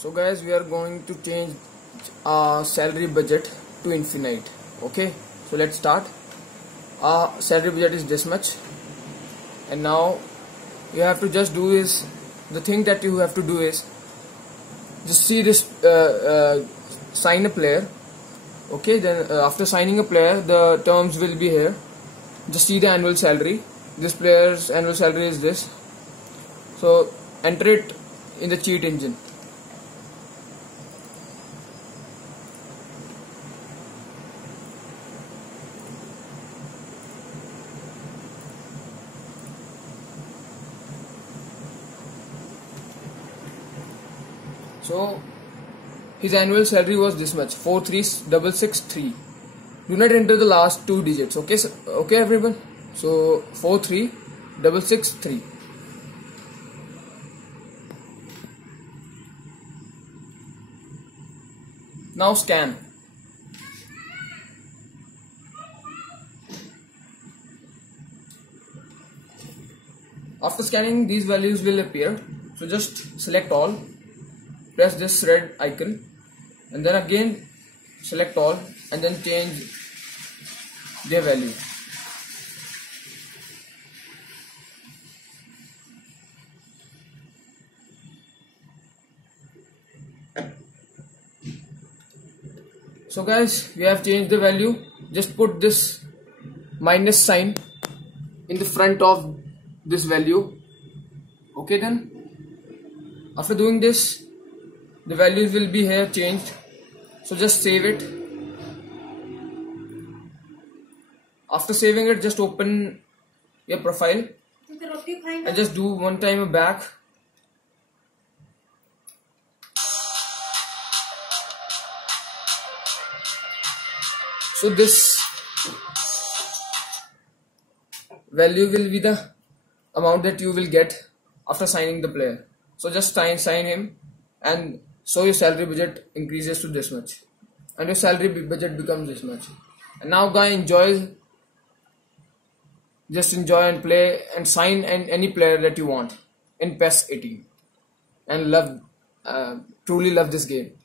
So guys, we are going to change our salary budget to infinite. Okay, so let's start. Our salary budget is this much, and now you have to just do is the thing that you have to do is just see this sign a player. Okay, then after signing a player, the terms will be here. Just see the annual salary. This player's annual salary is this. So enter it in the cheat engine. So his annual salary was this much, 43663. Do not enter the last two digits. Okay, so, okay everyone. So 43663. Now scan. After scanning, these values will appear. So just select all. Press this red icon and then again select all and then change their value. So guys, we have changed the value. Just put this minus sign in the front of this value. Okay, then after doing this, the values will be here changed. So just save it. After saving it, just open your profile and just do one time back. So this value will be the amount that you will get after signing the player. So just sign him, and so your salary budget increases to this much and your salary budget becomes this much. And now guy, just enjoy and play and sign any player that you want in PES 18 and truly love this game.